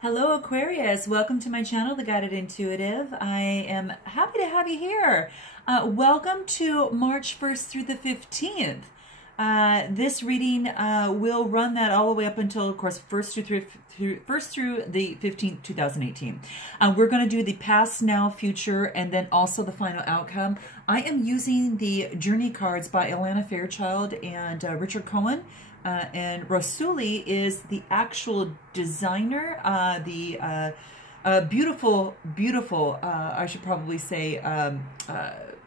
Hello Aquarius, welcome to my channel, The Guided Intuitive. I am happy to have you here. Welcome to March 1st through the 15th. This reading will run that all the way up until, of course, 1st through the 15th, 2018. We're going to do the past, now, future, and then also the final outcome. I am using the Journey cards by Alana Fairchild and Richard Cohen. And Rasuli is the actual designer, beautiful, I should probably say,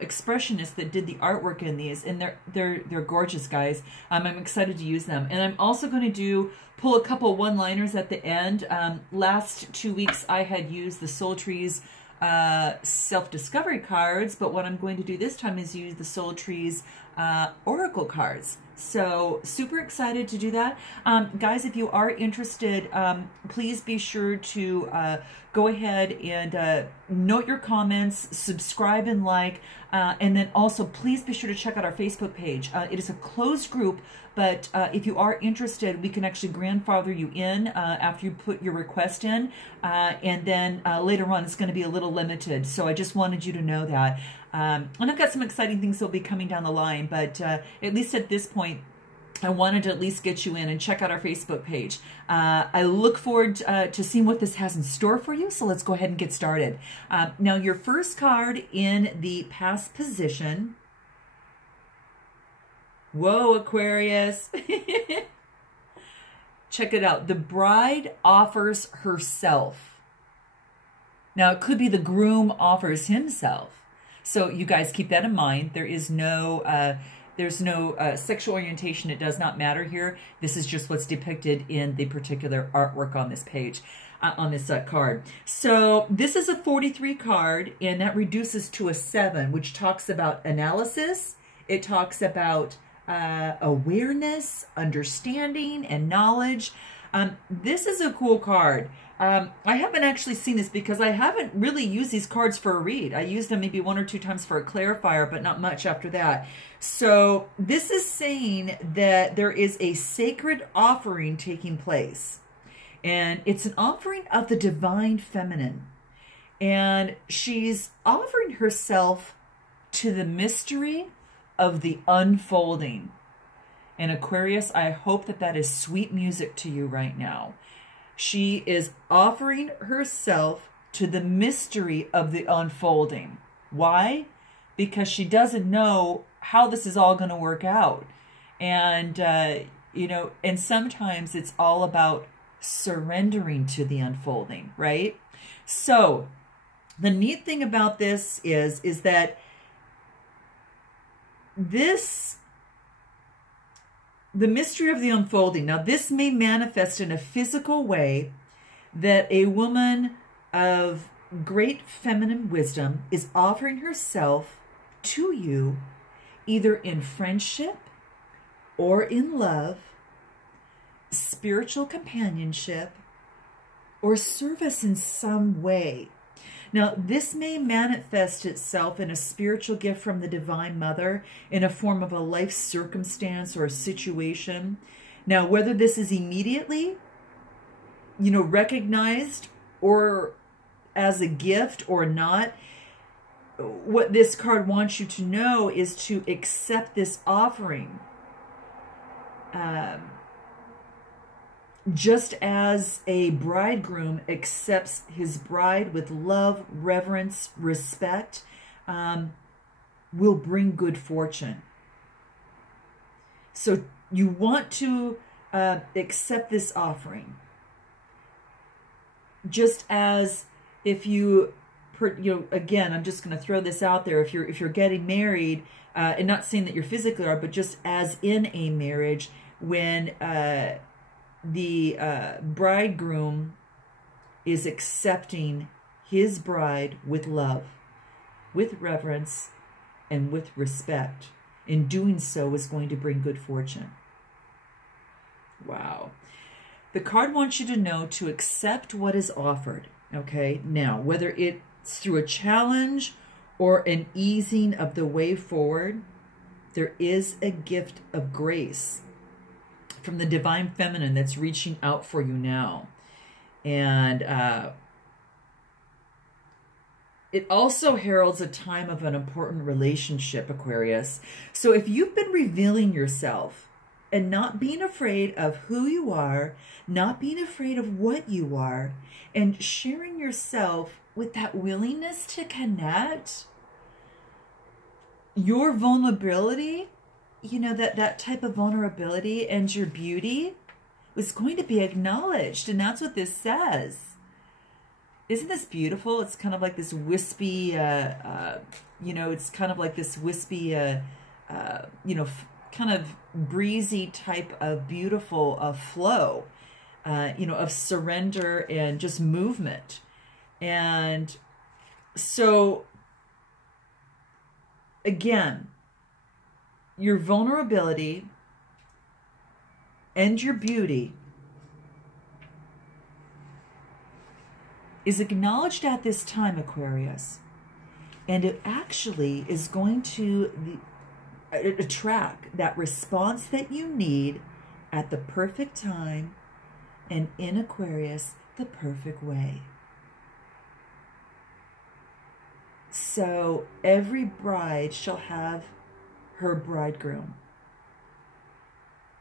expressionist that did the artwork in these, and they're gorgeous, guys. I'm excited to use them, and I'm also going to pull a couple one-liners at the end. Last 2 weeks I had used the Soul Trees self-discovery cards, but what I'm going to do this time is use the Soul Trees oracle cards. So super excited to do that. Guys, if you are interested, please be sure to go ahead and note your comments, subscribe and like, and then also please be sure to check out our Facebook page. It is a closed group, but if you are interested, we can actually grandfather you in after you put your request in, and then later on it's going to be a little limited. So I just wanted you to know that. And I've got some exciting things that will be coming down the line, but at least at this point, I wanted to at least get you in and check out our Facebook page. I look forward to seeing what this has in store for you, so let's go ahead and get started. Now, your first card in the past position. Whoa, Aquarius. Check it out. The bride offers herself. Now, it could be the groom offers himself. So you guys keep that in mind. There is no sexual orientation. It does not matter here. This is just what's depicted in the particular artwork on this page, on this card. So this is a 43 card, and that reduces to a 7, which talks about analysis. It talks about awareness, understanding, and knowledge. This is a cool card. I haven't actually seen this because I haven't really used these cards for a read. I used them maybe 1 or 2 times for a clarifier, but not much after that. So this is saying that there is a sacred offering taking place. And it's an offering of the divine feminine. And she's offering herself to the mystery of the unfolding. And Aquarius, I hope that that is sweet music to you right now. She is offering herself to the mystery of the unfolding. Why? Because she doesn't know how this is all going to work out. And, you know, and sometimes it's all about surrendering to the unfolding, right? So the neat thing about this is that the mystery of the unfolding. Now, this may manifest in a physical way that a woman of great feminine wisdom is offering herself to you either in friendship or in love, spiritual companionship, or service in some way. Now, this may manifest itself in a spiritual gift from the Divine Mother in a form of a life circumstance or a situation. Now, whether this is immediately, you know, recognized or as a gift or not, what this card wants you to know is to accept this offering. Just as a bridegroom accepts his bride with love, reverence, respect, will bring good fortune. So you want to accept this offering. Just as if you know, again, I'm just going to throw this out there. If you're getting married, and not saying that you're physically are, but just as in a marriage, when the bridegroom is accepting his bride with love, with reverence, and with respect. In doing so is going to bring good fortune. Wow. The card wants you to know to accept what is offered. Okay, now, whether it's through a challenge or an easing of the way forward, there is a gift of grace from the divine feminine that's reaching out for you now. And it also heralds a time of an important relationship, Aquarius. So if you've been revealing yourself and not being afraid of who you are, not being afraid of what you are, and sharing yourself with that willingness to connect, your vulnerability, you know, that type of vulnerability and your beauty was going to be acknowledged. And that's what this says. Isn't this beautiful? It's kind of like this wispy, you know, it's kind of like this wispy, you know, kind of breezy type of beautiful flow, you know, of surrender and just movement. And so, again, your vulnerability and your beauty is acknowledged at this time, Aquarius. And it actually is going to attract that response that you need at the perfect time, and in Aquarius, the perfect way. So every bride shall have her bridegroom.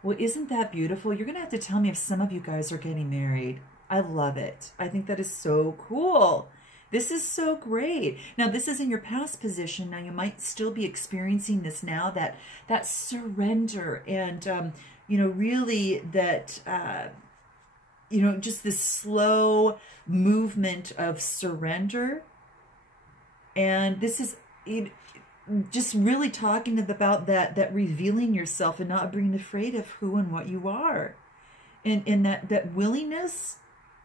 Well, isn't that beautiful? You're going to have to tell me if some of you guys are getting married. I love it. I think that is so cool. This is so great. Now, this is in your past position. Now, you might still be experiencing this now, that surrender and, you know, really that, you know, just this slow movement of surrender. And this is just really talking about that revealing yourself and not being afraid of who and what you are. And that willingness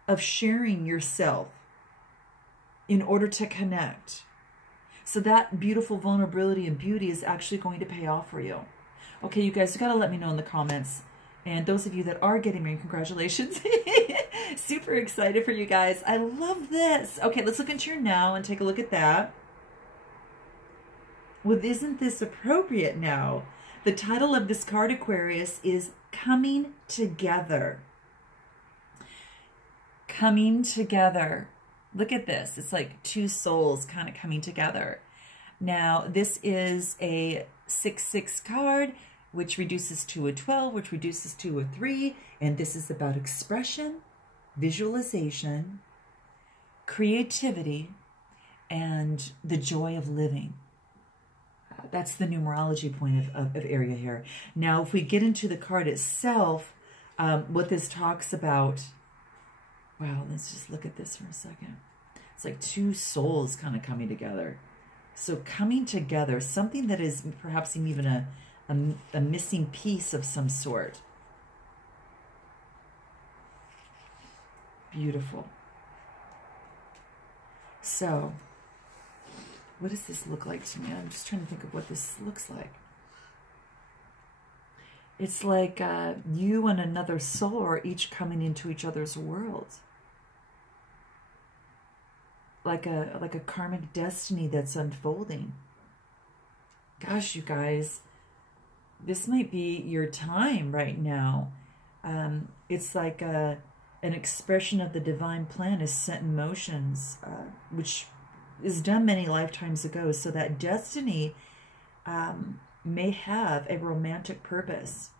of sharing yourself in order to connect. So that beautiful vulnerability and beauty is actually going to pay off for you. Okay, you guys, you got to let me know in the comments. And those of you that are getting married, congratulations. Super excited for you guys. I love this. Okay, let's look into your now and take a look at that. Well, isn't this appropriate now? The title of this card, Aquarius, is Coming Together. Coming together. Look at this. It's like two souls kind of coming together. Now, this is a 6/6 card, which reduces to a 12, which reduces to a 3. And this is about expression, visualization, creativity, and the joy of living. That's the numerology point of area here. Now, if we get into the card itself, what this talks about, wow, let's just look at this for a second. It's like two souls kind of coming together. So coming together, something that is perhaps even a missing piece of some sort. Beautiful. So, what does this look like to me? I'm just trying to think of what this looks like. It's like you and another soul are each coming into each other's world. Like a karmic destiny that's unfolding. Gosh, you guys, this might be your time right now. It's like an expression of the divine plan is set in motions, which is done many lifetimes ago. So that destiny may have a romantic purpose.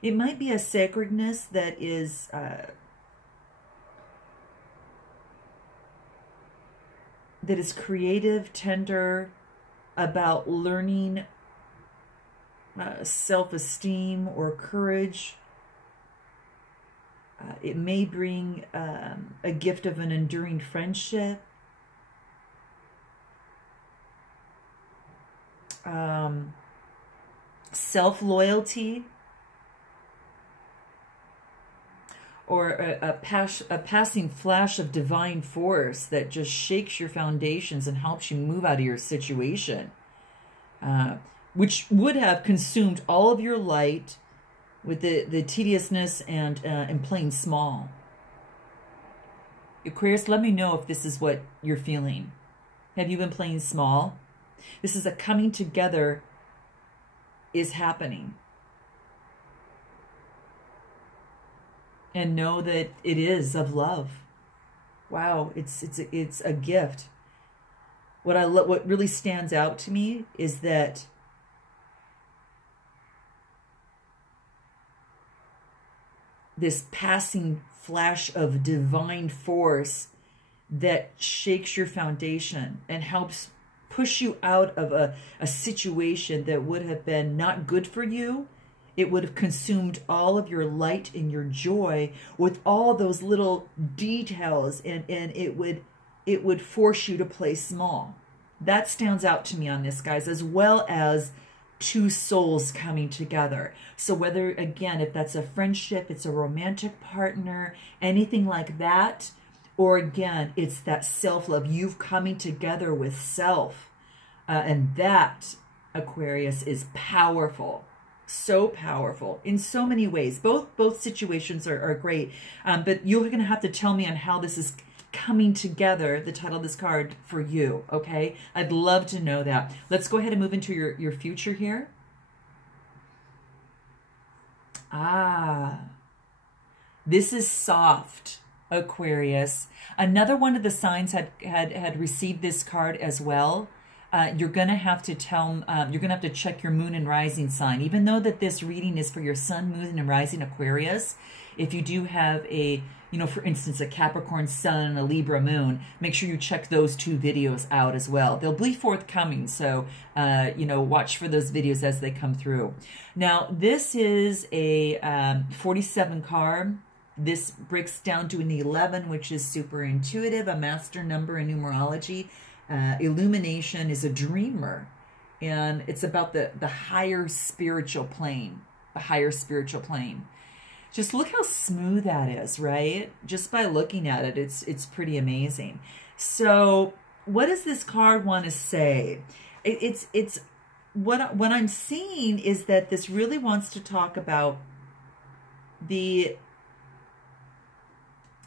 It might be a sacredness that is creative, tender, about learning self-esteem or courage. It may bring a gift of an enduring friendship. Self-loyalty, or a passing flash of divine force that just shakes your foundations and helps you move out of your situation, which would have consumed all of your light with the tediousness and playing small. Aquarius, let me know if this is what you're feeling. Have you been playing small? This is a coming together is happening. and know that it is of love. Wow, it's a gift. What really stands out to me is that this passing flash of divine force that shakes your foundation and helps push you out of a situation that would have been not good for you. It would have consumed all of your light and your joy with all those little details, and it would force you to play small. That stands out to me on this, guys, as well as two souls coming together. So whether, again, if that's a friendship, it's a romantic partner, anything like that, or again, it's that self-love, you've coming together with self. And that, Aquarius, is powerful. So powerful in so many ways. Both situations are great. But you're going to have to tell me on how this is coming together, the title of this card, for you, okay? I'd love to know that. Let's go ahead and move into your future here. This is soft, Aquarius. Another one of the signs had received this card as well. You're going to have to you're going to have to check your moon and rising sign. Even though that this reading is for your sun, moon, and rising Aquarius, if you do have a, for instance, a Capricorn sun and a Libra moon, make sure you check those two videos out as well. They'll be forthcoming, so, watch for those videos as they come through. Now, this is a 47 card. This breaks down to an 11, which is super intuitive, a master number in numerology. Illumination is a dreamer, and it's about the higher spiritual plane, Just look how smooth that is, right? Just by looking at it, it's pretty amazing. So what does this card want to say? It's what I'm seeing is that this really wants to talk about a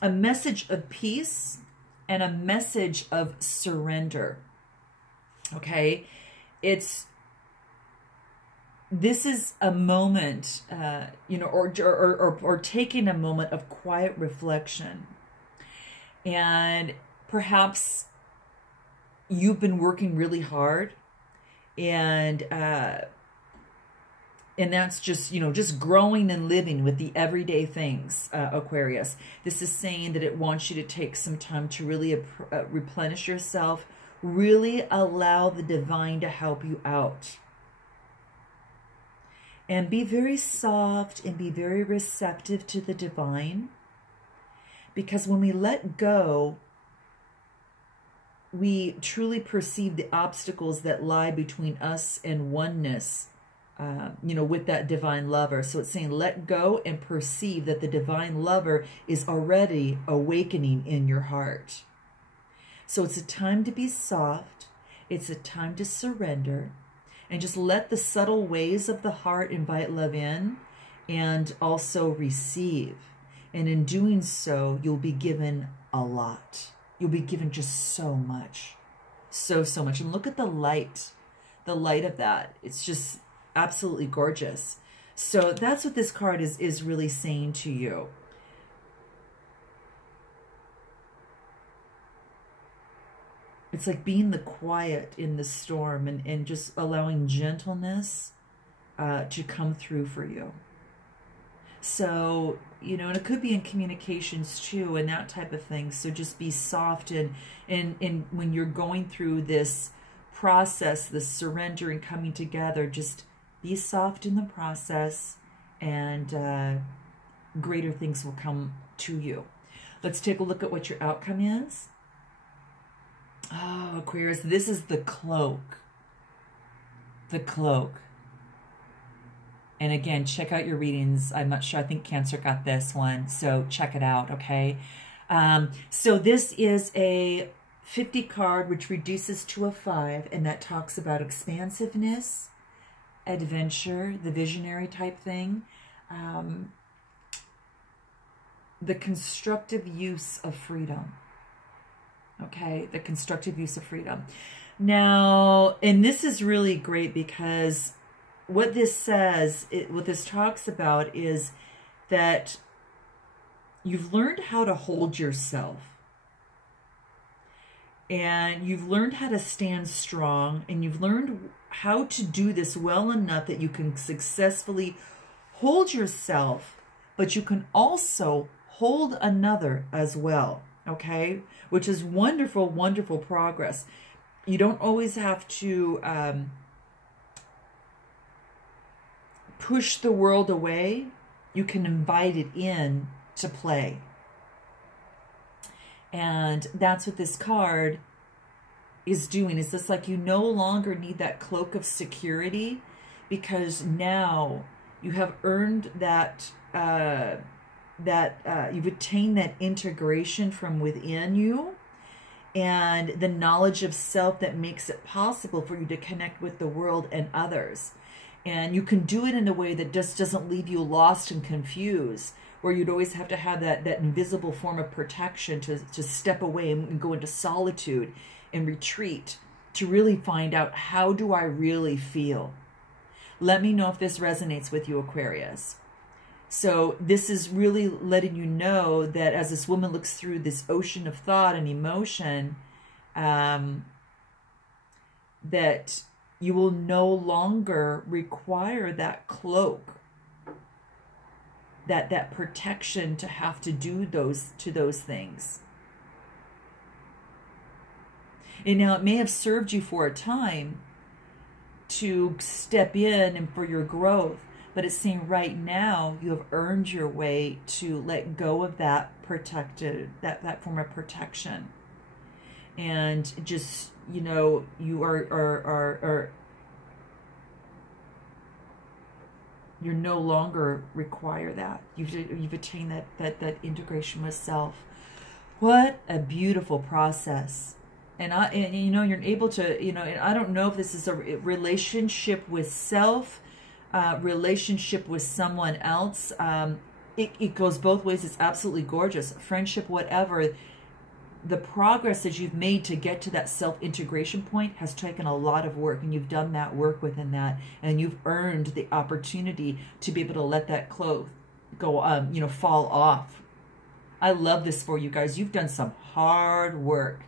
message of peace and a message of surrender. Okay, this is a moment, or taking a moment of quiet reflection, and perhaps you've been working really hard, and that's just, just growing and living with the everyday things, Aquarius. This is saying that it wants you to take some time to really replenish yourself, really allow the divine to help you out. And be very soft and be very receptive to the divine. Because when we let go, we truly perceive the obstacles that lie between us and oneness, with that divine lover. So it's saying let go and perceive that the divine lover is already awakening in your heart. So it's a time to be soft. It's a time to surrender. And just let the subtle ways of the heart invite love in and also receive. And in doing so, you'll be given a lot. You'll be given just so much. So much. And look at the light of that. It's just absolutely gorgeous. So that's what this card is really saying to you. It's like being the quiet in the storm and just allowing gentleness to come through for you. So, and it could be in communications too and that type of thing. So just be soft and when you're going through this process, the surrender and coming together, just be soft in the process, and greater things will come to you. Let's take a look at what your outcome is. Oh, Aquarius, this is the cloak. The cloak. And again, check out your readings. I'm not sure. I think Cancer got this one. So check it out, okay? So this is a 50 card, which reduces to a 5. And that talks about expansiveness, adventure, the visionary type thing. The constructive use of freedom. Okay, the constructive use of freedom. Now, and this is really great because what this says, what this talks about is that you've learned how to hold yourself. And you've learned how to stand strong, and you've learned how to do this well enough that you can successfully hold yourself, but you can also hold another as well, okay? Which is wonderful, wonderful progress. You don't always have to push the world away. You can invite it in to play. And that's what this card is doing. Is this like you no longer need that cloak of security, because now you have earned that, you've attained that integration from within you and the knowledge of self that makes it possible for you to connect with the world and others. And you can do it in a way that just doesn't leave you lost and confused, where you'd always have to have that invisible form of protection to step away and go into solitude and retreat to really find out, how do I really feel? Let me know if this resonates with you, Aquarius. So this is really letting you know that as this woman looks through this ocean of thought and emotion, that you will no longer require that cloak, that protection to have to do those things. And now it may have served you for a time to step in and for your growth, but it's saying right now you have earned your way to let go of that protected, that form of protection. And just, you know, you are you're no longer require that. You've attained that integration with self. What a beautiful process. And you know, you're able to, you know, and I don't know if this is a relationship with self, relationship with someone else. It goes both ways. It's absolutely gorgeous. Friendship, whatever. The progress that you've made to get to that self-integration point has taken a lot of work, and you've done that work within that, and you've earned the opportunity to be able to let that cloak go, you know, fall off. I love this for you guys. You've done some hard work,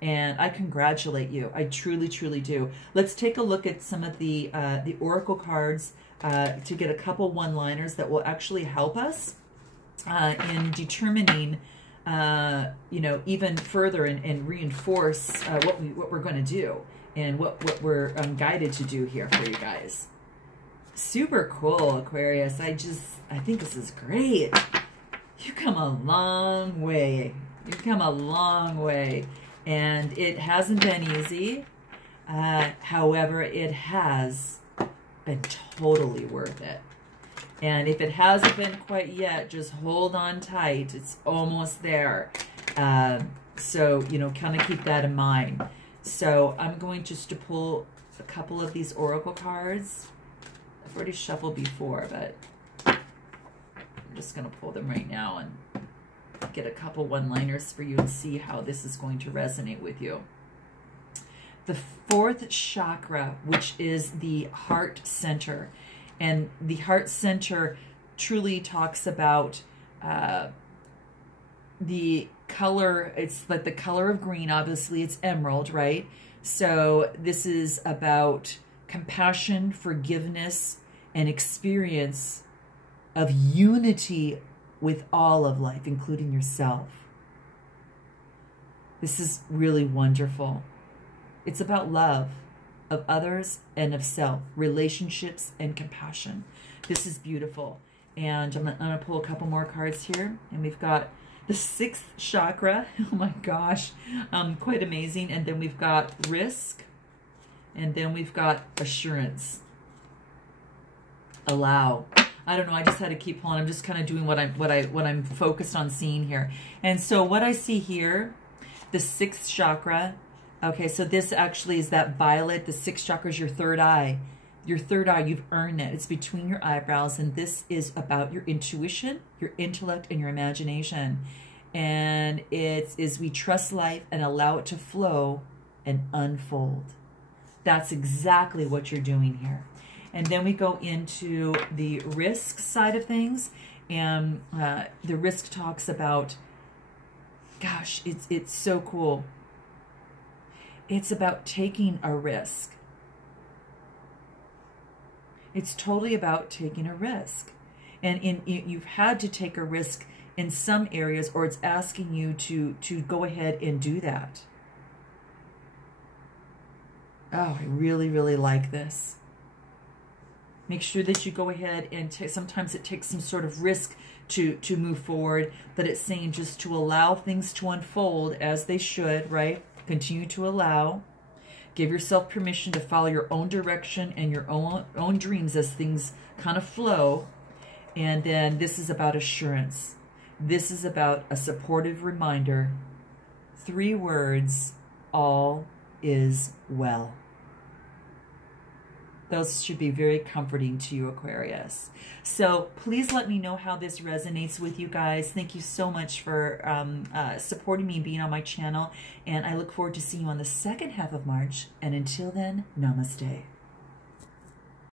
and I congratulate you. I truly, truly do. Let's take a look at some of the oracle cards to get a couple one-liners that will actually help us in determining you know, even further and reinforce what we're going to do and what we're guided to do here for you guys. Super cool, Aquarius. I think this is great. You've come a long way. You've come a long way. And it hasn't been easy. However, it has been totally worth it. And if it hasn't been quite yet, just hold on tight. It's almost there. So, you know, kind of keep that in mind. So I'm going just to pull a couple of these oracle cards. I've already shuffled before, but I'm just going to pull them right now and get a couple one-liners for you and see how this is going to resonate with you. The fourth chakra, which is the heart center. And the heart center truly talks about the color. It's like the color of green. Obviously, it's emerald, right? So this is about compassion, forgiveness, and experience of unity with all of life, including yourself. This is really wonderful. It's about love of others and of self, relationships and compassion. This is beautiful. And I'm going to pull a couple more cards here. And we've got the sixth chakra. Oh my gosh. Quite amazing. And then we've got risk. And then we've got assurance. Allow. I don't know. I just had to keep pulling. I'm just kind of doing what I'm focused on seeing here. And so what I see here, the sixth chakra. Okay, so this actually is that violet. The sixth chakra is your third eye. Your third eye, you've earned it. It's between your eyebrows, and this is about your intuition, your intellect, and your imagination. And it is we trust life and allow it to flow and unfold. That's exactly what you're doing here. And then we go into the risk side of things. And the risk talks about, gosh, it's so cool. It's about taking a risk. It's totally about taking a risk. And you've had to take a risk in some areas, or it's asking you to go ahead and do that. Oh, I really, really like this. Make sure that you go ahead and sometimes it takes some sort of risk to move forward, but it's saying just to allow things to unfold as they should, right? Continue to allow. Give yourself permission to follow your own direction and your own dreams as things kind of flow. And then this is about assurance. This is about a supportive reminder. 3 words, all is well. Those should be very comforting to you, Aquarius. So please let me know how this resonates with you guys. Thank you so much for supporting me and being on my channel. And I look forward to seeing you on the second half of March. And until then, namaste.